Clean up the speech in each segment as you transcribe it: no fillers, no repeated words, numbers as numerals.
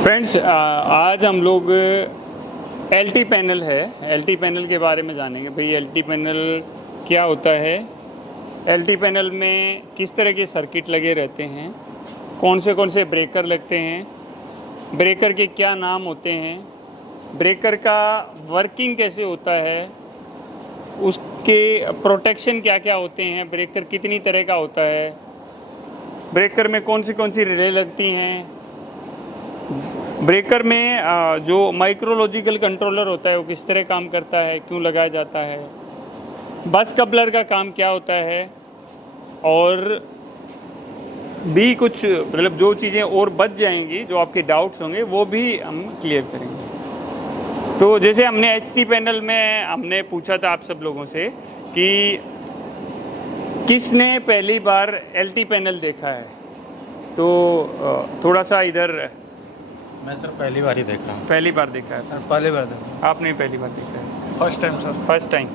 Friends, आज हम लोग एलटी पैनल है, एलटी पैनल के बारे में जानेंगे। भाई एलटी पैनल क्या होता है, एलटी पैनल में किस तरह के सर्किट लगे रहते हैं, कौन से ब्रेकर लगते हैं, ब्रेकर के क्या नाम होते हैं, ब्रेकर का वर्किंग कैसे होता है, उसके प्रोटेक्शन क्या क्या होते हैं, ब्रेकर कितनी तरह का होता है, ब्रेकर में कौन सी रिले लगती हैं, ब्रेकर में जो माइक्रोलॉजिकल कंट्रोलर होता है वो किस तरह काम करता है, क्यों लगाया जाता है, बस कपलर का काम क्या होता है, और भी कुछ मतलब जो चीज़ें और बच जाएंगी, जो आपके डाउट्स होंगे वो भी हम क्लियर करेंगे। तो जैसे हमने एचटी पैनल में हमने पूछा था आप सब लोगों से कि किसने पहली बार एलटी पैनल देखा है, तो थोड़ा सा इधर। मैं सर पहली बार ही देख रहा हूँ। पहली बार देखा है सर पहली बार देखा। आपने? पहली बार देखा है? First time sir. First time?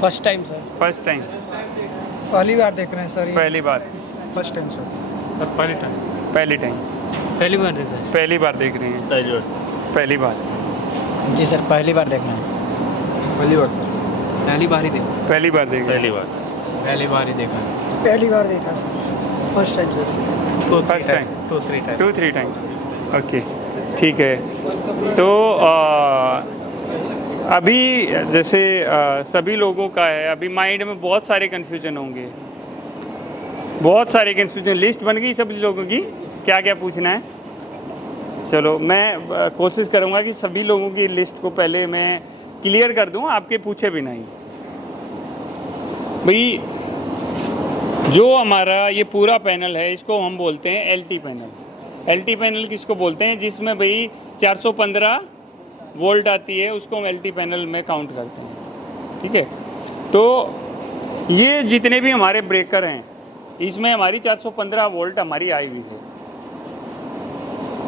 First time sir. First time पहली बार देख रहे हैं सर। पहली बार? First time sir. पहली टाइम। पहली टाइम पहली बार देख रहे हैं। पहली बार देख रहे हैं? पहली बार सर। पहली बार? जी सर पहली बार देख रहे हैं। पहली बार सर। पहली बार ही देखा। पहली बार देख रहे पहली बार। पहली बार ही देखा। पहली बार देखा sir. First time sir. First time? 2-3 times. Okay, ठीक है। तो अभी जैसे सभी लोगों का है, अभी माइंड में बहुत सारे कन्फ्यूजन होंगे, बहुत सारे कन्फ्यूजन। लिस्ट बन गई सभी लोगों की, क्या क्या पूछना है? चलो मैं कोशिश करूँगा कि सभी लोगों की लिस्ट को पहले मैं क्लियर कर दूँ, आपके पूछे भी नहीं। भाई जो हमारा ये पूरा पैनल है इसको हम बोलते हैं एलटी पैनल। एलटी पैनल किसको बोलते हैं? जिसमें भाई 415 वोल्ट आती है, उसको हम एलटी पैनल में काउंट करते हैं। ठीक है, तो ये जितने भी हमारे ब्रेकर हैं इसमें हमारी 415 वोल्ट हमारी आई हुई है।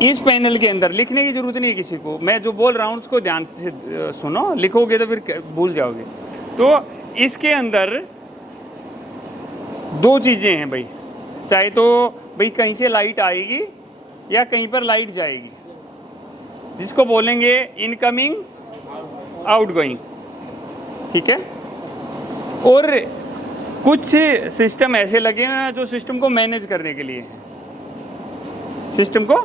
इस पैनल के अंदर लिखने की ज़रूरत नहीं है किसी को, मैं जो बोल रहा हूँ उसको ध्यान से सुनो, लिखोगे तो फिर भूल जाओगे। तो इसके अंदर दो चीज़ें हैं भाई, चाहे तो भाई कहीं से लाइट आएगी या कहीं पर लाइट जाएगी, जिसको बोलेंगे इनकमिंग आउटगोइंग। ठीक है, और कुछ सिस्टम ऐसे लगे हैं जो सिस्टम को मैनेज करने के लिए हैं, सिस्टम को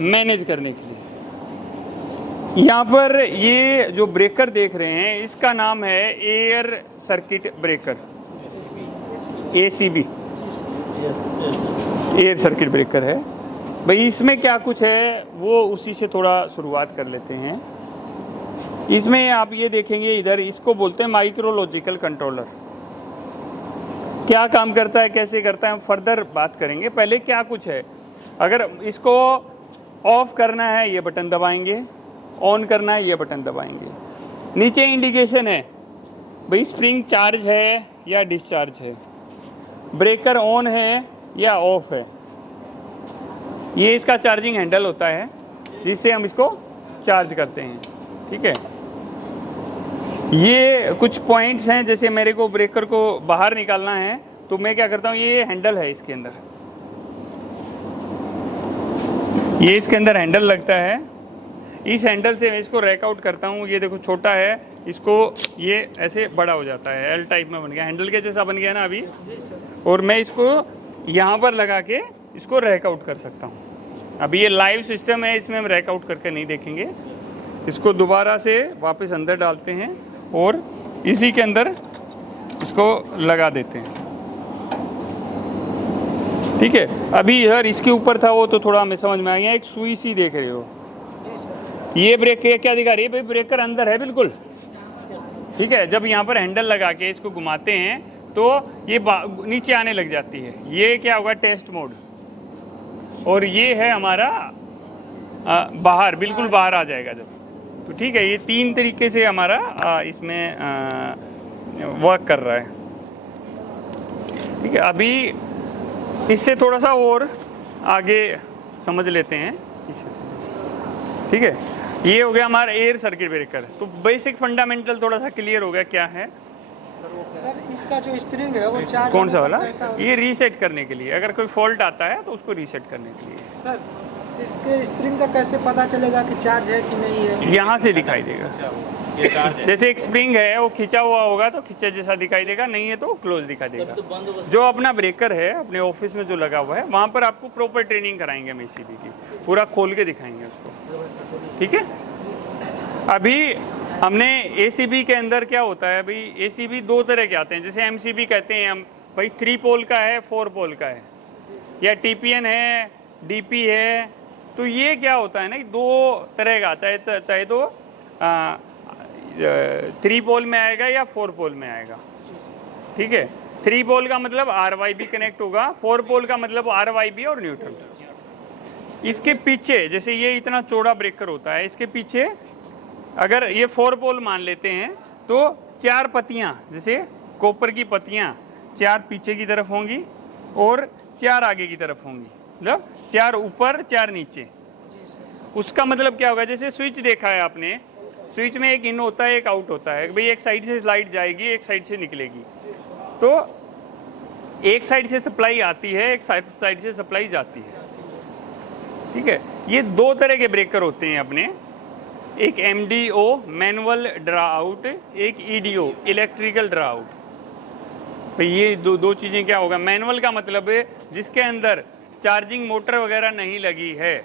मैनेज करने के लिए। यहाँ पर ये जो ब्रेकर देख रहे हैं इसका नाम है air circuit breaker, ACB, air circuit breaker है भाई। इसमें क्या कुछ है वो उसी से थोड़ा शुरुआत कर लेते हैं। इसमें आप ये देखेंगे इधर, इसको बोलते हैं माइक्रोलॉजिकल कंट्रोलर। क्या काम करता है, कैसे करता है, हम फर्दर बात करेंगे। पहले क्या कुछ है, अगर इसको ऑफ करना है ये बटन दबाएंगे, ऑन करना है ये बटन दबाएंगे। नीचे इंडिकेशन है भाई स्प्रिंग चार्ज है या डिस्चार्ज है, ब्रेकर ऑन है या ऑफ है। ये इसका चार्जिंग हैंडल होता है जिससे हम इसको चार्ज करते हैं। ठीक है, ये कुछ पॉइंट्स हैं, जैसे मेरे को ब्रेकर को बाहर निकालना है तो मैं क्या करता हूँ, ये हैंडल है इसके अंदर, ये इसके अंदर हैंडल लगता है, इस हैंडल से मैं इसको रैक आउट करता हूँ। ये देखो छोटा है, इसको ये ऐसे बड़ा हो जाता है, एल टाइप में बन गया, हैंडल के जैसा बन गया ना अभी, और मैं इसको यहाँ पर लगा के इसको रैक आउट कर सकता हूँ। अभी ये लाइव सिस्टम है, इसमें हम रैक आउट करके नहीं देखेंगे। इसको दोबारा से वापस अंदर डालते हैं और इसी के अंदर इसको लगा देते हैं। ठीक है, अभी यार इसके ऊपर था वो तो थोड़ा हमें समझ में आ गया। एक सुई सी देख रहे हो, ये ब्रेक क्या दिखा रही है भाई? ब्रेकर अंदर है बिल्कुल। ठीक है, जब यहाँ पर हैंडल लगा के इसको घुमाते हैं तो ये नीचे आने लग जाती है। ये क्या होगा? Test mode. और ये है हमारा बाहर, बिल्कुल बाहर आ जाएगा जब। तो ठीक है, ये 3 तरीके से हमारा इसमें वर्क कर रहा है। ठीक है, अभी इससे थोड़ा सा और आगे समझ लेते हैं। ठीक है, ये हो गया हमारा एयर सर्किट ब्रेकर। तो बेसिक फंडामेंटल थोड़ा सा क्लियर हो गया क्या है। सर इसका जो स्प्रिंग है वो चार्ज कौन सा वाला? ये रीसेट करने के लिए, अगर कोई फॉल्ट आता है तो उसको रीसेट करने के लिए। सर इसके स्प्रिंग का कैसे पता चलेगा कि चार्ज है कि नहीं है? यहाँ से दिखाई देगा। ये चार्ज है। जैसे एक स्प्रिंग है वो खिंचा हुआ होगा तो खिंचा जैसा दिखाई देगा, नहीं है तो क्लोज दिखाई देगा। जो अपना ब्रेकर है अपने ऑफिस में जो लगा हुआ है वहाँ पर आपको प्रॉपर ट्रेनिंग कराएंगे हम ACB की, पूरा खोल के दिखाएंगे उसको, ठीक है। अभी हमने ACB के अंदर क्या होता है, भाई ACB दो तरह के आते हैं, जैसे MCB कहते हैं हम, भाई 3 पोल का है 4 पोल का है, या TPN है DP है। तो ये क्या होता है ना, दो तरह का, चाहे तो 3 पोल में आएगा या 4 पोल में आएगा, ठीक है। 3 पोल का मतलब RYB कनेक्ट होगा, 4 पोल का मतलब RYB और न्यूट्रल। इसके पीछे जैसे ये इतना चौड़ा ब्रेकर होता है, इसके पीछे अगर ये 4 पोल मान लेते हैं तो 4 पत्तियां, जैसे कॉपर की पत्तियां 4 पीछे की तरफ होंगी और 4 आगे की तरफ होंगी, मतलब 4 ऊपर 4 नीचे। उसका मतलब क्या होगा, जैसे स्विच देखा है आपने, स्विच में एक इन होता है एक आउट होता है, भाई एक साइड से लाइट जाएगी एक साइड से निकलेगी, तो एक साइड से सप्लाई आती है एक साइड से सप्लाई जाती है, ठीक है। ये दो तरह के ब्रेकर होते हैं अपने, एक MDO मैनुअल ड्रा आउट, एक EDO इलेक्ट्रिकल ड्रा आउट। भाई ये दो चीज़ें क्या होगा, मैनुअल का मतलब है जिसके अंदर चार्जिंग मोटर वगैरह नहीं लगी है,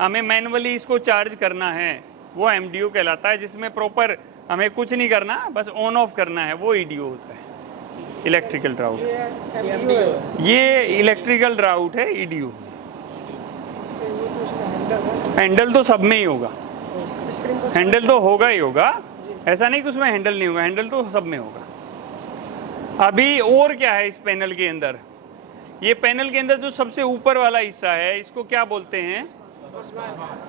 हमें मैनुअली इसको चार्ज करना है, वो MDO कहलाता है, जिसमें प्रॉपर हमें कुछ नहीं करना, बस ऑन ऑफ करना है, वो EDO होता है, इलेक्ट्रिकल ड्रा आउट। ये इलेक्ट्रिकल ड्रा आउट है, EDO। हैंडल तो सब में ही होगा, हैंडल तो होगा ही होगा, ऐसा नहीं कि उसमें हैंडल नहीं होगा, हैंडल तो सब में होगा। अभी और क्या है इस पैनल के अंदर, ये पैनल के अंदर जो सबसे ऊपर वाला हिस्सा है इसको क्या बोलते हैं,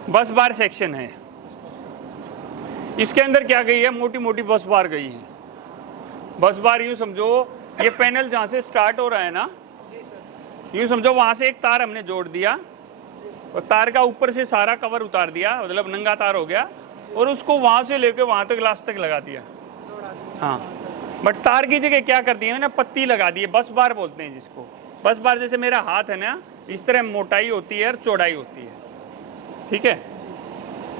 बस बार सेक्शन है। इसके अंदर क्या गई है, मोटी मोटी बस बार गई है। बस बार यूँ समझो, ये पैनल जहाँ से स्टार्ट हो रहा है ना, यूँ समझो वहाँ से एक तार हमने जोड़ दिया और तार का ऊपर से सारा कवर उतार दिया, मतलब नंगा तार हो गया, और उसको वहाँ से लेके वहाँ तक लास्ट तक लगा दिया। हाँ, बट तार की जगह क्या कर दिया मैंने, पत्ती लगा दी है, बस बार बोलते हैं जिसको। बस बार जैसे मेरा हाथ है ना, इस तरह मोटाई होती है और चौड़ाई होती है, ठीक है।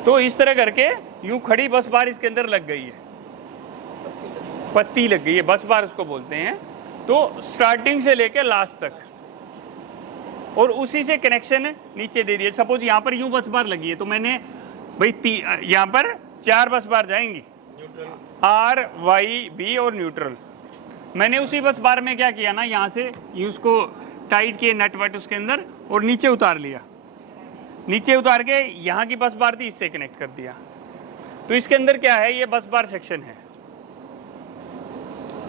तो इस तरह करके यूं खड़ी बस बार इसके अंदर लग गई है, पत्ती लग गई है, बस बार उसको बोलते हैं। तो स्टार्टिंग से लेके लास्ट तक, और उसी से कनेक्शन नीचे दे दिए। सपोज यहाँ पर यूं बस बार लगी है, तो मैंने भाई यहाँ पर 4 बस बार जाएंगी, RYB और न्यूट्रल। मैंने उसी बस बार में क्या किया ना, यहाँ से यूँ उसको टाइट किए नट वट उसके अंदर, और नीचे उतार लिया, नीचे उतार के यहाँ की बस बार थी इससे कनेक्ट कर दिया। तो इसके अंदर क्या है, ये बस बार सेक्शन है।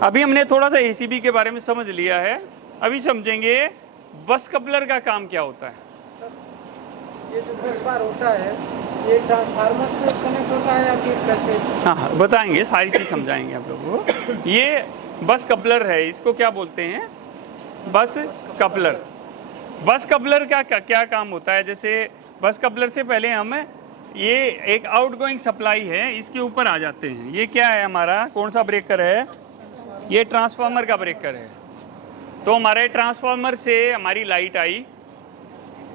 अभी हमने थोड़ा सा ACB के बारे में समझ लिया है, अभी समझेंगे बस कपलर का काम क्या होता है। ये जो बस बार होता है ये ट्रांसफार्मर से कनेक्ट होता है या फिर कैसे? हाँ, बताएंगे, सारी चीज़ समझाएंगे आप लोगों को। ये बस कपलर है, इसको क्या बोलते हैं, बस कपलर। बस कपलर का क्या काम होता है, जैसे बस कपलर से पहले हम ये एक आउटगोइंग सप्लाई है, इसके ऊपर आ जाते हैं। ये क्या है हमारा, कौन सा ब्रेकर है, ये ट्रांसफार्मर का ब्रेकर है। तो हमारे ट्रांसफार्मर से हमारी लाइट आई,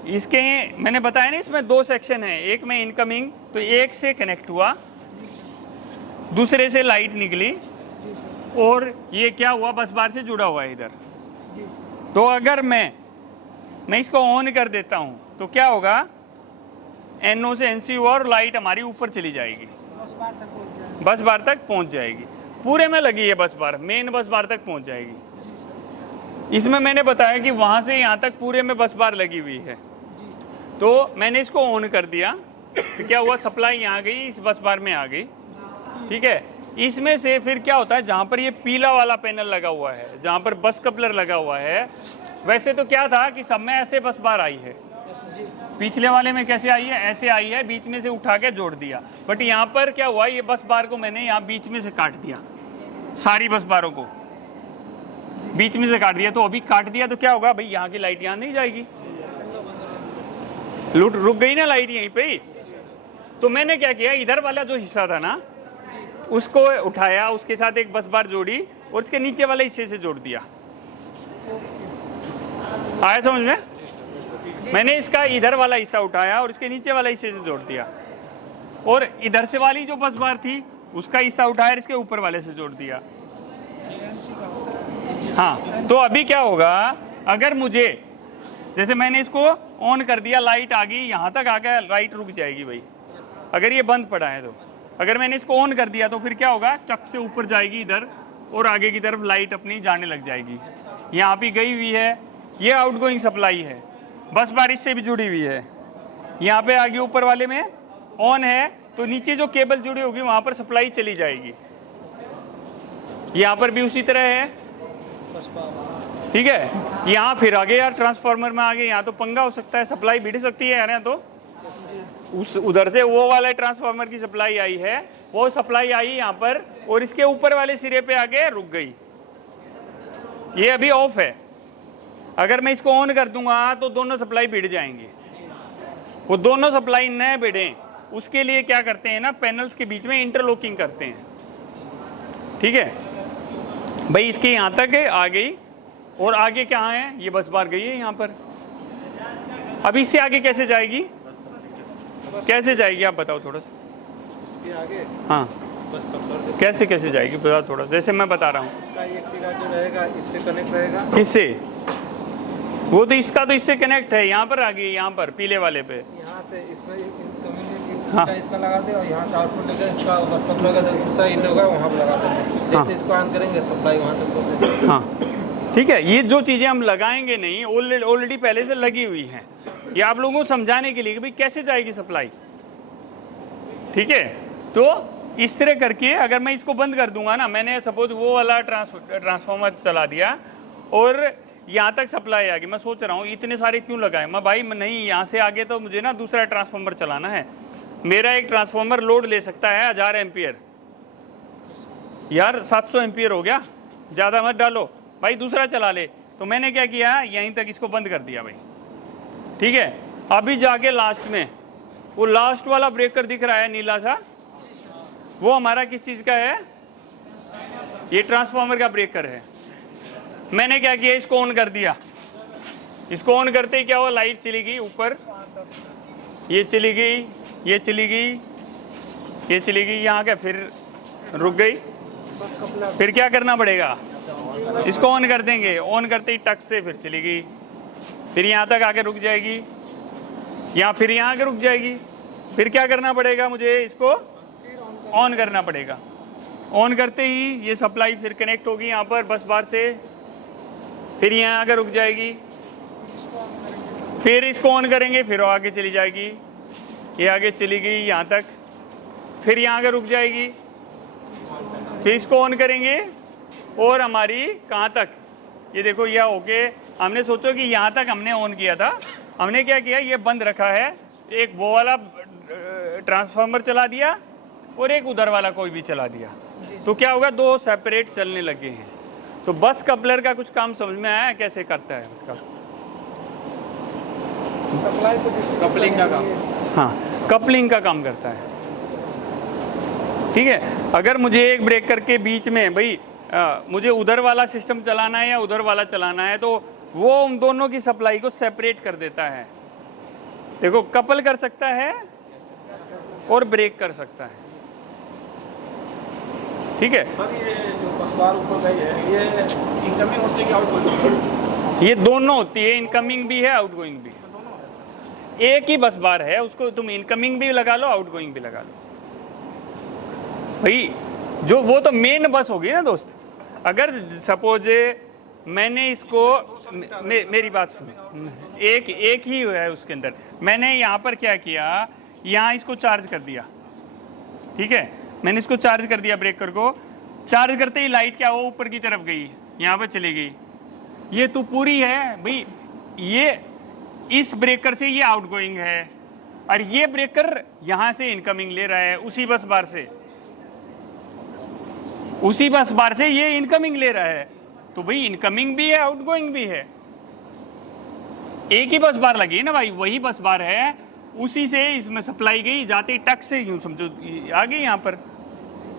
इसके मैंने बताया ना इसमें 2 सेक्शन है, एक में इनकमिंग, तो एक से कनेक्ट हुआ, दूसरे से लाइट निकली, और ये क्या हुआ, बस बार से जुड़ा हुआ है इधर। तो अगर मैं इसको ऑन कर देता हूँ तो क्या होगा, NO से NC हुआ और लाइट हमारी ऊपर चली जाएगी, बस बार तक पहुँच जाएगी। पूरे में लगी है बस बार, मेन बस बार तक पहुँच जाएगी। इसमें मैंने बताया कि वहाँ से यहाँ तक पूरे में बस बार लगी हुई है। तो मैंने इसको ऑन कर दिया तो क्या हुआ, सप्लाई यहाँ गई, इस बस बार में आ गई, ठीक है। इसमें से फिर क्या होता है, जहाँ पर ये पीला वाला पैनल लगा हुआ है, जहाँ पर बस कपलर लगा हुआ है, वैसे तो क्या था कि सब में ऐसे बस बार आई है, पिछले वाले में कैसे आई है, ऐसे आई है, बीच में से उठा के जोड़ दिया। बट यहाँ पर क्या हुआ, ये बस बार को मैंने यहाँ बीच में से काट दिया, सारी बस बारों को बीच में से काट दिया। तो अभी काट दिया तो क्या होगा भाई, यहाँ की लाइट यहाँ नहीं जाएगी, रुक गई ना लाइट यहीं पे ही। तो मैंने क्या किया, इधर वाला जो हिस्सा था ना उसको उठाया, उसके साथ एक बस बार जोड़ी और उसके नीचे वाले हिस्से से जोड़ दिया। आया समझ में? मैंने इसका इधर वाला हिस्सा उठाया और इसके नीचे वाला हिस्से से जोड़ दिया, और इधर से वाली जो बस बार थी उसका हिस्सा उठाया और इसके ऊपर वाले से जोड़ दिया। CNC का होता है। हाँ, तो अभी क्या होगा, अगर मुझे जैसे मैंने इसको ऑन कर दिया, लाइट आ गई यहाँ तक आकर, लाइट रुक जाएगी भाई अगर ये बंद पड़ा है तो। अगर मैंने इसको ऑन कर दिया तो फिर क्या होगा, चक से ऊपर जाएगी इधर और आगे की तरफ लाइट अपनी जाने लग जाएगी। यहाँ भी गई हुई है, ये आउटगोइंग सप्लाई है, बस बार इससे भी जुड़ी हुई है। यहाँ पे आगे ऊपर वाले में ऑन है तो नीचे जो केबल जुड़ी होगी वहाँ पर सप्लाई चली जाएगी। यहाँ पर भी उसी तरह है, ठीक है। यहाँ फिर आगे यार ट्रांसफार्मर में आगे यहाँ तो पंगा हो सकता है, सप्लाई भिड़ सकती है यार। यहाँ तो उस उधर से वो वाला ट्रांसफार्मर की सप्लाई आई है, वो सप्लाई आई यहाँ पर और इसके ऊपर वाले सिरे पे आके रुक गई। ये अभी ऑफ है, अगर मैं इसको ऑन कर दूंगा तो दोनों सप्लाई भिड़ जाएंगी। वो दोनों सप्लाई न भिड़ें उसके लिए क्या करते हैं ना, पैनल्स के बीच में इंटरलॉकिंग करते हैं, ठीक है भाई। इसके यहाँ तक आ गई और आगे क्या है, ये बस बार गई है यहाँ पर। अभी इससे आगे कैसे जाएगी, कैसे जाएगी आप बताओ थोड़ा सा। इसके आगे हाँ बस कपलर कैसे कैसे जाएगी बताओ थोड़ा सा, जैसे मैं बता रहा हूँ। इसका एक सिरा जो रहेगा इससे कनेक्ट रहेगा। किससे, वो तो इसका तो इससे कनेक्ट है, यहाँ पर आ गई, यहाँ पर पीले वाले पे। यहाँ से इसमें इनकमिंग हाँ। इसका लगा दे और यहाँ से आउटपुट लेकर इसका बस कपलर का जो दूसरा इन होगा वहाँ पर लगा देंगे। जैसे हाँ। इसको ऑन करेंगे सप्लाई वहाँ तक पहुँचेगी। हाँ ठीक है, ये जो चीज़ें हम लगाएंगे नहीं, ऑलरेडी पहले से लगी हुई हैं। ये आप लोगों को समझाने के लिए कि भाई कैसे जाएगी सप्लाई, ठीक है। तो इस तरह करके अगर मैं इसको बंद कर दूंगा ना, मैंने सपोज वो वाला ट्रांसफार्मर चला दिया और यहाँ तक सप्लाई आ गई, मैं सोच रहा हूँ इतने सारे क्यों लगाए। मैं भाई नहीं, यहाँ से आगे तो मुझे ना दूसरा ट्रांसफार्मर चलाना है। मेरा एक ट्रांसफार्मर लोड ले सकता है 1000 एम्पियर, यार 700 एम्पियर हो गया, ज़्यादा मत डालो भाई, दूसरा चला ले। तो मैंने क्या किया, यहीं तक इसको बंद कर दिया भाई, ठीक है। अभी जाके लास्ट में वो लास्ट वाला ब्रेकर दिख रहा है नीला सा, वो हमारा किस चीज़ का है, ये ट्रांसफार्मर का ब्रेकर है। मैंने क्या किया, इसको ऑन कर दिया। इसको ऑन करते ही क्या हुआ, लाइट चली गई ऊपर, ये चली गई, ये चली गई, ये चली गई, यहाँ क्या फिर रुक गई। फिर क्या करना पड़ेगा, इसको ऑन कर देंगे, ऑन करते ही टक से फिर चली गई, फिर यहाँ तक आके रुक जाएगी, यहाँ फिर यहाँ आके रुक जाएगी। फिर क्या करना पड़ेगा मुझे, इसको ऑन करना पड़ेगा। ऑन करते ही ये सप्लाई फिर कनेक्ट होगी यहाँ पर बस बार से, फिर यहाँ आकर रुक जाएगी, फिर इसको ऑन करेंगे, फिर वो आगे चली जाएगी, ये आगे चली गई यहाँ तक, फिर यहाँ आकर रुक जाएगी, फिर इसको ऑन करेंगे और हमारी कहाँ तक, ये देखो यह होके, हमने सोचो कि यहाँ तक हमने ऑन किया था, हमने क्या किया, ये बंद रखा है, एक वो वाला ट्रांसफार्मर चला दिया और एक उधर वाला कोई भी चला दिया, तो क्या होगा, दो सेपरेट चलने लगे हैं। तो बस कपलर का कुछ काम समझ में आया कैसे करता है उसका, सप्लाई को कपलिंग का काम। हाँ कपलिंग का काम करता है, ठीक है। अगर मुझे एक ब्रेकर के बीच में भाई मुझे उधर वाला सिस्टम चलाना है या उधर वाला चलाना है, तो वो उन दोनों की सप्लाई को सेपरेट कर देता है। देखो कपल कर सकता है और ब्रेक कर सकता है, ठीक है। सर ये जो बस बार ऊपर गई है ये इनकमिंग होती है कि आउटगोइंग? ये दोनों होती है, इनकमिंग भी है आउटगोइंग भी है। एक ही बस बार है, उसको तुम इनकमिंग भी लगा लो आउटगोइंग भी लगा लो भाई। जो वो तो मेन बस होगी ना दोस्त। अगर सपोज मैंने इसको मेरी बात सुनो, एक ही है उसके अंदर, मैंने यहाँ पर क्या किया, यहाँ इसको चार्ज कर दिया, ठीक है। मैंने इसको चार्ज कर दिया, ब्रेकर को चार्ज करते ही लाइट क्या वो ऊपर की तरफ गई, यहाँ पर चली गई, ये तो पूरी है भाई। ये इस ब्रेकर से ये आउटगोइंग है और ये ब्रेकर यहाँ से इनकमिंग ले रहा है, उसी बस बार से, उसी बस बार से ये इनकमिंग ले रहा है। तो भाई इनकमिंग भी है आउटगोइंग भी है, एक ही बस बार लगी है ना भाई, वही बस बार है, उसी से इसमें सप्लाई गई, जाते ही टक से यूं समझो आ गई यहाँ पर।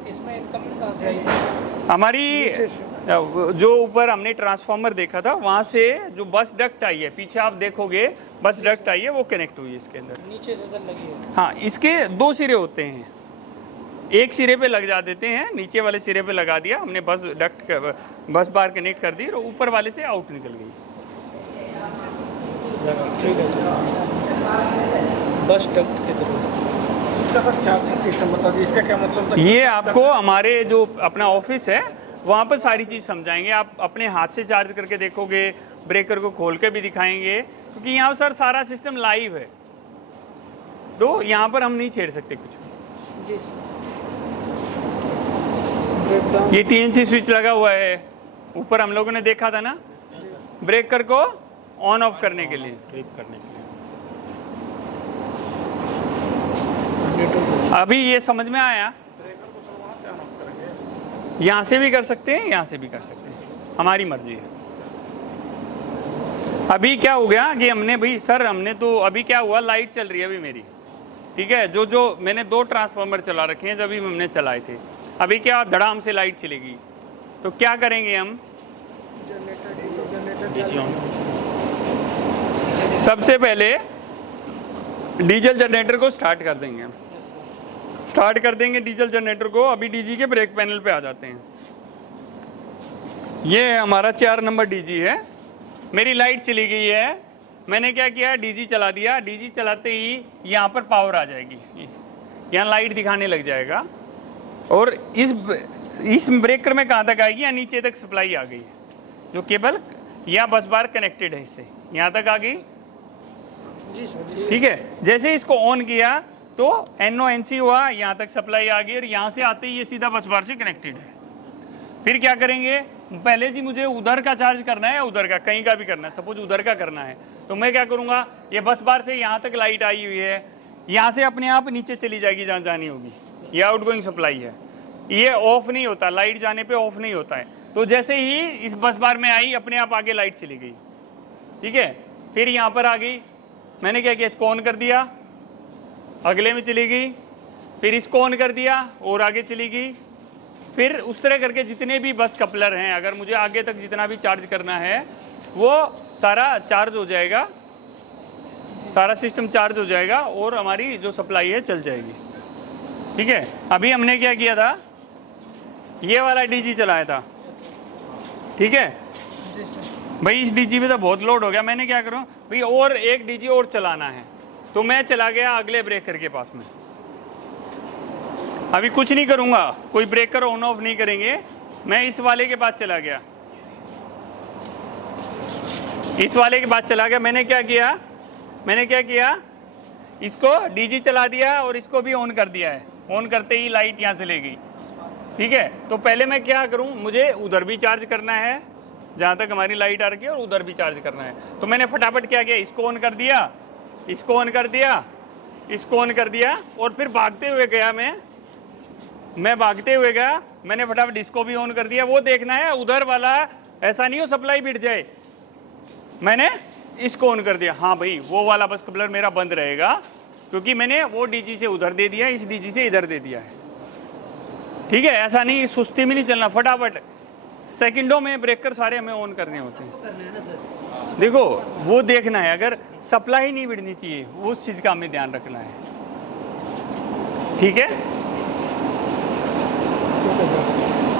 इसमें इनकमिंग कहाँ से आई? हमारी जो ऊपर हमने ट्रांसफार्मर देखा था वहाँ से जो बस डक्ट आई है, पीछे आप देखोगे बस डक्ट आई है, वो कनेक्ट हुई है इसके अंदर। नीचे से सर लगी है। हाँ, इसके 2 सिरे होते हैं, एक सिरे पे लग जा देते हैं, नीचे वाले सिरे पे लगा दिया हमने, बस डक्ट बस बार कनेक्ट कर दी और ऊपर वाले से आउट निकल गई। ठीक है सर, बस डक्ट के थ्रू। इसका सर चार्जिंग सिस्टम बता दीजिए, इसका क्या मतलब था? ये आपको हमारे जो अपना ऑफिस है वहाँ पर सारी चीज़ समझाएंगे, आप अपने हाथ से चार्ज करके देखोगे, ब्रेकर को खोल के भी दिखाएंगे, क्योंकि यहाँ सर सारा सिस्टम लाइव है, तो यहाँ पर हम नहीं छेड़ सकते कुछ। जी सर। ब्रेकडाउन। ये TNC स्विच लगा हुआ है, ऊपर हम लोगों ने देखा था ना, ब्रेकर को ऑन ऑफ करने के लिए, ट्रिप करने के लिए। अभी ये समझ में आया। ब्रेकर को सर वहाँ से ऑन ऑफ करेंगे? यहाँ से भी कर सकते हैं, यहाँ से भी कर सकते हैं, हमारी मर्जी है। अभी क्या हो गया कि हमने भाई सर, हमने तो अभी क्या हुआ, लाइट चल रही है अभी मेरी, ठीक है, जो मैंने 2 ट्रांसफार्मर चला रखे हैं जब भी हमने चलाए थे, अभी क्या धड़ाम से लाइट चलेगी, तो क्या करेंगे हम, डीजी ऑन। सबसे पहले डीजल जनरेटर को स्टार्ट कर देंगे हम, स्टार्ट कर देंगे डीजल जनरेटर को। अभी डीजी के ब्रेक पैनल पे आ जाते हैं। ये हमारा 4 नंबर डीजी है, मेरी लाइट चली गई है, मैंने क्या किया, डीजी चला दिया, डीजी चलाते ही यहाँ पर पावर आ जाएगी, यहाँ लाइट दिखाने लग जाएगा, और इस ब्रेकर में कहाँ तक आएगी, या नीचे तक सप्लाई आ गई है, जो केबल या बस बार कनेक्टेड है इससे, यहाँ तक आ गई। जी सर। ठीक है, जैसे इसको ऑन किया तो NONC हुआ, यहाँ तक सप्लाई आ गई, और यहाँ से आते ही ये सीधा बस बार से कनेक्टेड है। फिर क्या करेंगे, पहले जी मुझे उधर का चार्ज करना है या उधर का, कहीं का भी करना है, सपोज उधर का करना है, तो मैं क्या करूँगा, ये बस बार से यहाँ तक लाइट आई हुई है, यहाँ से अपने आप नीचे चली जाएगी जहाँ जानी होगी, ये आउटगोइंग सप्लाई है, ये ऑफ नहीं होता, लाइट जाने पे ऑफ नहीं होता है। तो जैसे ही इस बस बार में आई, अपने आप आगे लाइट चली गई, ठीक है। फिर यहाँ पर आ गई, मैंने क्या किया, इसको ऑन कर दिया, अगले में चली गई, फिर इसको ऑन कर दिया और आगे चली गई। फिर उस तरह करके जितने भी बस कपलर हैं, अगर मुझे आगे तक जितना भी चार्ज करना है वो सारा चार्ज हो जाएगा, सारा सिस्टम चार्ज हो जाएगा और हमारी जो सप्लाई है चल जाएगी। ठीक है, अभी हमने क्या किया था, ये वाला डीजी चलाया था, ठीक है भाई। इस डीजी में तो बहुत लोड हो गया, मैंने क्या करूँ भाई, और एक डीजी और चलाना है, तो मैं चला गया अगले ब्रेकर के पास में। अभी कुछ नहीं करूँगा, कोई ब्रेकर ऑन ऑफ नहीं करेंगे, मैं इस वाले के पास चला गया, इस वाले के पास चला गया। मैंने क्या किया, इसको डीजी चला दिया और इसको भी ऑन कर दिया है। ऑन करते ही लाइट यहाँ चली गई, ठीक है। तो पहले मैं क्या करूँ, मुझे उधर भी चार्ज करना है जहाँ तक हमारी लाइट आ रही है, और उधर भी चार्ज करना है। तो मैंने फटाफट क्या किया, इसको ऑन कर दिया, इसको ऑन कर दिया, इसको ऑन कर दिया, और फिर भागते हुए गया, मैं भागते हुए गया, मैंने फटाफट इसको भी ऑन कर दिया। वो देखना है उधर वाला ऐसा नहीं हो सप्लाई बिट जाए, मैंने इसको ऑन कर दिया। हाँ भाई, वो वाला बस कपलर मेरा बंद रहेगा, क्योंकि मैंने वो डीजी से उधर दे दिया, इस डीजी से इधर दे दिया है। ठीक है, ऐसा नहीं सुस्ती में नहीं चलना, फटाफट सेकंडों में ब्रेकर सारे हमें ऑन करने होते हैं। देखो वो देखना है, अगर सप्लाई नहीं बिगड़नी चाहिए, उस चीज़ का हमें ध्यान रखना है। ठीक है,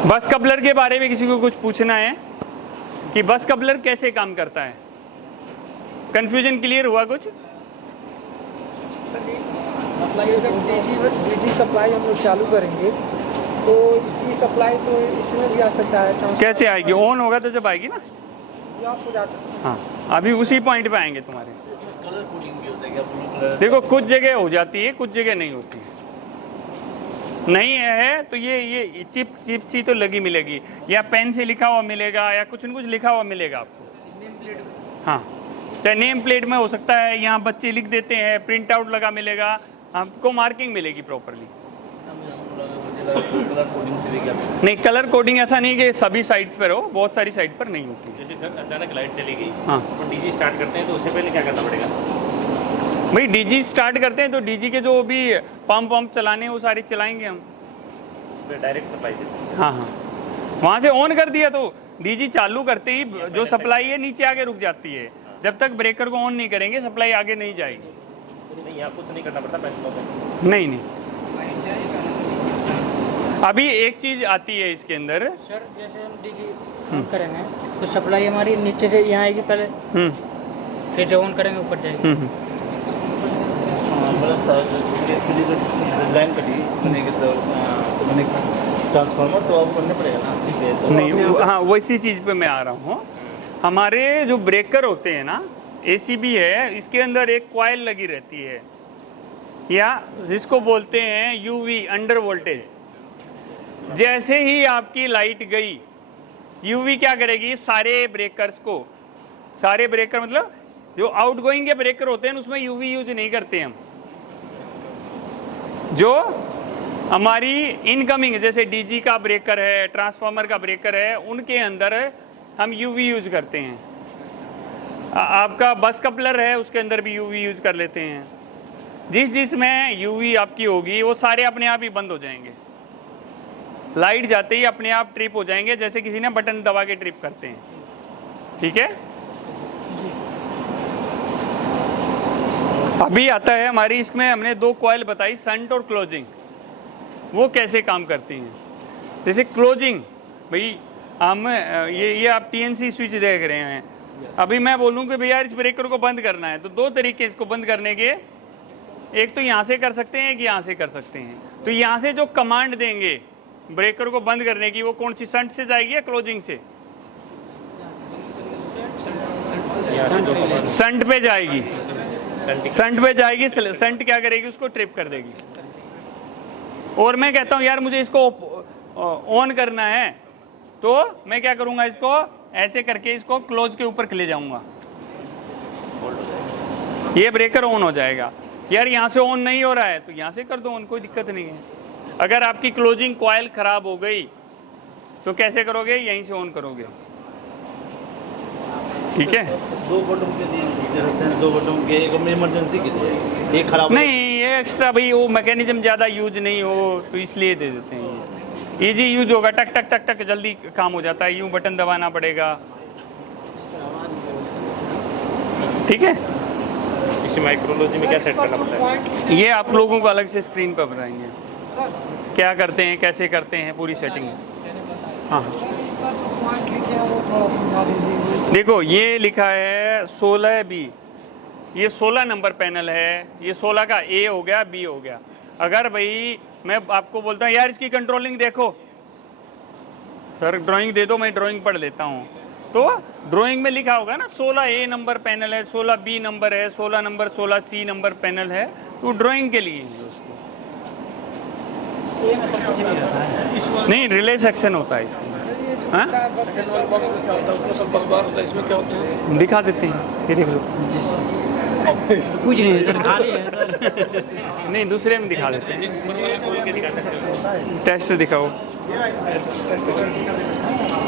बस कपलर के बारे में किसी को कुछ पूछना है कि बस कपलर कैसे काम करता है, कंफ्यूजन क्लियर हुआ कुछ? डीजी सप्लाई हम लोग चालू करेंगे तो इसकी सप्लाई तो इसमें भी आ सकता है। कैसे आएगी, ऑन होगा तो जब आएगी ना, ये ऑफ हो जाता है। हाँ, अभी उसी पॉइंट पे आएंगे तुम्हारे। देखो कुछ जगह हो जाती है, कुछ जगह नहीं होती है। नहीं है तो ये चिप सी तो लगी मिलेगी, या पेन से लिखा हुआ मिलेगा, या कुछ न कुछ लिखा हुआ मिलेगा आपको। हाँ, चाहे नेम प्लेट में हो सकता है, यहाँ बच्चे लिख देते हैं, प्रिंट आउट लगा मिलेगा, आपको मार्किंग मिलेगी प्रॉपरली। नहीं, कलर कोडिंग ऐसा नहीं कि सभी साइट्स पर हो, बहुत सारी साइट पर नहीं होती। जैसे सर अचानक लाइट चली गई, हाँ, तो डीजी स्टार्ट करते हैं तो उससे पहले क्या करना पड़ेगा? भाई डीजी स्टार्ट करते हैं तो डीजी के जो भी पंप चलाने हैं वो सारे चलाएंगे हम, डायरेक्ट सप्लाई दे। हाँ, वहाँ से ऑन कर दिया तो डीजी चालू करते ही जो सप्लाई है नीचे आके रुक जाती है। जब तक ब्रेकर को ऑन नहीं करेंगे सप्लाई आगे नहीं जाएगी। नहीं यहाँ कुछ नहीं करना पड़ता पैसे नहीं नहीं। अभी एक चीज़ आती है इसके अंदर सर, जैसे हम डीजी ऑन करेंगे तो सप्लाई हमारी नीचे से यहाँ आएगी पहले, फिर जब ऑन करेंगे ऊपर जाएगी। लाइन कटी बनेगी तो बने ट्रांसफार्मर तो अब करने पड़ेगा ना। तो नहीं, हाँ वैसी चीज़ पे मैं आ रहा हूँ। हमारे जो ब्रेकर होते हैं ना, एसीबी है, इसके अंदर एक कॉइल लगी रहती है या जिसको बोलते हैं यूवी, अंडर वोल्टेज। जैसे ही आपकी लाइट गई, यूवी क्या करेगी, सारे ब्रेकर्स को, सारे ब्रेकर मतलब जो आउटगोइंग के ब्रेकर होते हैं उसमें यूवी यूज नहीं करते हम। जो हमारी इनकमिंग जैसे डीजी का ब्रेकर है, ट्रांसफार्मर का ब्रेकर है, उनके अंदर हम यूवी यूज करते हैं। आपका बस कपलर है उसके अंदर भी यूवी यूज कर लेते हैं। जिसमें यूवी आपकी होगी वो सारे अपने आप ही बंद हो जाएंगे। लाइट जाते ही अपने आप ट्रिप हो जाएंगे, जैसे किसी ने बटन दबा के ट्रिप करते हैं। ठीक है। अभी आता है हमारी, इसमें हमने दो कॉइल बताई, संट और क्लोजिंग। वो कैसे काम करती हैं। जैसे क्लोजिंग, भाई हम ये आप टीएनसी स्विच देख रहे हैं। अभी मैं बोलूँ कि भैया इस ब्रेकर को बंद करना है, तो दो तरीके इसको बंद करने के, एक तो यहाँ से कर सकते हैं, एक यहाँ से कर सकते हैं। तो यहाँ से जो कमांड देंगे ब्रेकर को बंद करने की, वो कौन सी, संट से जाएगी या क्लोजिंग से? संट पे जाएगी। संट पे जाएगी, संट क्या करेगी, उसको ट्रिप कर देगी। और मैं कहता हूँ यार मुझे इसको ऑन करना है, तो मैं क्या करूँगा, इसको ऐसे करके इसको क्लोज के ऊपर ले जाऊँगा, ये ब्रेकर ऑन हो जाएगा। यार यहाँ से ऑन नहीं हो रहा है तो यहाँ से कर दो ऑन, कोई दिक्कत नहीं है। अगर आपकी क्लोजिंग कॉइल खराब हो गई तो कैसे करोगे, यहीं से ऑन करोगे। ठीक है। दो बटन के लिए रहते हैं, दो बटन के, एक इमरजेंसी के लिए, एक खराब नहीं, ये एक्स्ट्रा भाई वो मैकेनिज्म ज़्यादा यूज नहीं हो तो इसलिए दे देते हैं। इजी यूज होगा, टक टक टक टक जल्दी काम हो जाता है, यूं बटन दबाना पड़ेगा। ठीक है। इसी माइक्रोलॉजी में क्या सेट करना पड़ता है? ये आप लोगों को अलग से स्क्रीन पर बताएंगे सर क्या करते हैं, कैसे करते हैं, पूरी सेटिंग। हाँ सर, एक बार जो पॉइंट लिखे हैं वो थोड़ा समझा दीजिए। देखो, ये लिखा है 16B, ये 16 नंबर पैनल है। ये 16 का A हो गया, B हो गया। अगर भाई मैं आपको बोलता हूँ यार इसकी कंट्रोलिंग देखो, सर ड्राइंग दे दो, मैं ड्राइंग पढ़ लेता हूँ, तो ड्राइंग में लिखा होगा ना 16A नंबर पैनल है, 16B नंबर है, 16 नंबर 16C नंबर पैनल है, तो ड्राइंग के लिए है दोस्तों। नहीं, रिले सेक्शन होता है इसके अंदर। सर, ये जो हाँ? बत्तीस बॉक्स में क्या होता है, उसमें सब बस बार होता है, इसमें क्या होता है? दिखा देते हैं, ये देख लो। कुछ नहीं सर, खाली है सर। नहीं, दूसरे में दिखा देते हैं। टेस्ट दिखाओ।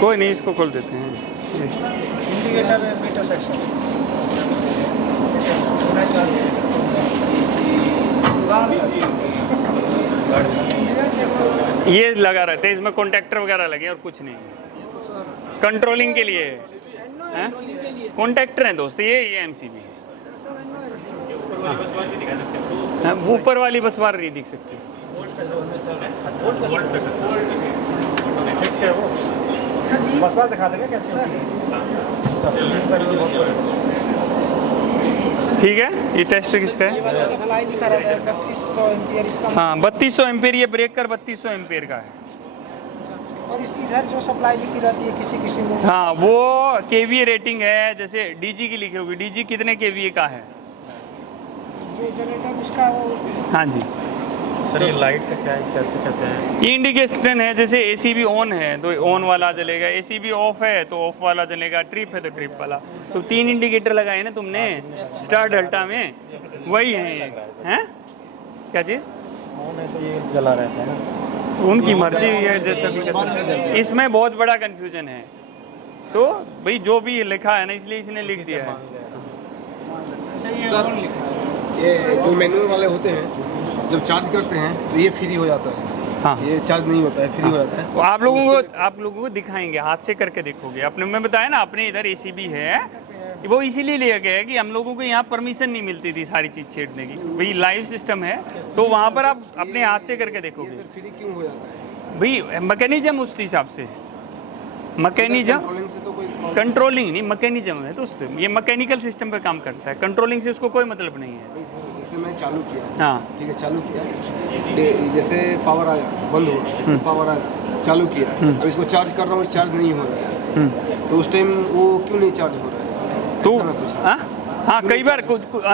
कोई नहीं, इसको खोल देते हैं। इंडिकेटर है, मीटर सेक्शन। ये लगा रहता है, इसमें कॉन्टैक्टर वगैरह लगे और कुछ नहीं। कंट्रोलिंग के लिए है, कॉन्टैक्टर है दोस्त, ये एमसीबी है। हाँ, ऊपर वाली बस बार नहीं दिख सकती। बस बार दिखा देंगे कैसे होती है। ठीक है। ये टेस्ट किसका है? सप्लाई दिखा रहा है 3200 एम्पीयर इसका। हाँ, 3200 एम्पीयर, ये ब्रेकर 3200 एम्पीयर का है। और इस इधर जो सप्लाई लिखी रहती है किसी में, हाँ, वो केवीए रेटिंग है। जैसे डीजी की लिखी होगी, डीजी कितने केवीए का है। जो जनरेटर उसका वो। हाँ जी। सर ये लाइट का क्या है, कैसे है? ये इंडिकेशन है। जैसे एसीबी ऑन है तो ऑन वाला जलेगा, एसीबी ऑफ है तो ऑफ वाला जलेगा, ट्रिप है तो ट्रिप वाला। तो 3 इंडिकेटर लगाए ना तुमने स्टार डेल्टा में, वही है ये। हैं क्या चीज़? ऑन है तो ये जला रहता है ना। उनकी मर्जी है, जैसा भी कर सकते हैं। इसमें बहुत बड़ा कंफ्यूजन है, तो भाई जो भी लिखा है ना, इसलिए इसने लिख दिया है। ये जो मैनुअल वाले होते हैं, जब चार्ज करते हैं तो ये फ्री हो जाता है। हाँ। ये चार्ज नहीं होता है, फ्री हो जाता है। तो आप लोगों को दिखाएंगे, हाथ से करके देखोगे। अपने में बताया ना, अपने इधर एसीबी है, वो इसीलिए लिया गया है कि हम लोगों को यहाँ परमिशन नहीं मिलती थी सारी चीज़ छेड़ने की। भाई लाइव सिस्टम है, तो वहाँ पर आप अपने हाथ से करके देखोगे। सर फ्री क्यों हो जाता है? भाई मैकेनिज्म उस हिसाब से, मैकेनिज्म कंट्रोलिंग से तो कोई कंट्रोलिंग नहीं, मैकेनिज्म है दोस्त। ये मैकेनिकल सिस्टम पे काम करता है, कंट्रोलिंग से उसको कोई मतलब नहीं है। जैसे मैंने चालू किया, हाँ ठीक है, चालू किया, जैसे पावर आया, बंद हो, जैसे पावर आया, चालू किया, अब इसको चार्ज कर रहा हूँ, चार्ज नहीं हो रहा है, तो उस टाइम वो क्यों नहीं चार्ज हो रहा है? तो ऐसा मैं पूछा। हाँ कई बार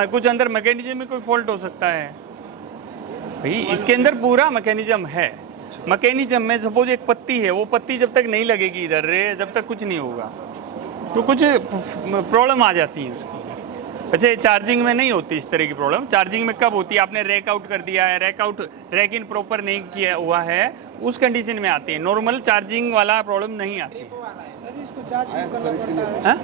कुछ अंदर मैकेनिज्म में कोई फॉल्ट हो सकता है भाई। इसके अंदर पूरा मैकेनिज्म है। मैकेनिज्म में सपोज एक पत्ती है, वो पत्ती जब तक नहीं लगेगी इधर रे, जब तक कुछ नहीं होगा, तो कुछ प्रॉब्लम आ जाती है उसकी। अच्छा, ये चार्जिंग में नहीं होती इस तरह की प्रॉब्लम। चार्जिंग में कब होती है? आपने रैक आउट कर दिया है, रैक इन प्रॉपर नहीं किया हुआ है, उस कंडीशन में आती है। नॉर्मल चार्जिंग वाला प्रॉब्लम नहीं आती है। सर इसको चार्ज क्यों करना पड़ता है? हाँ?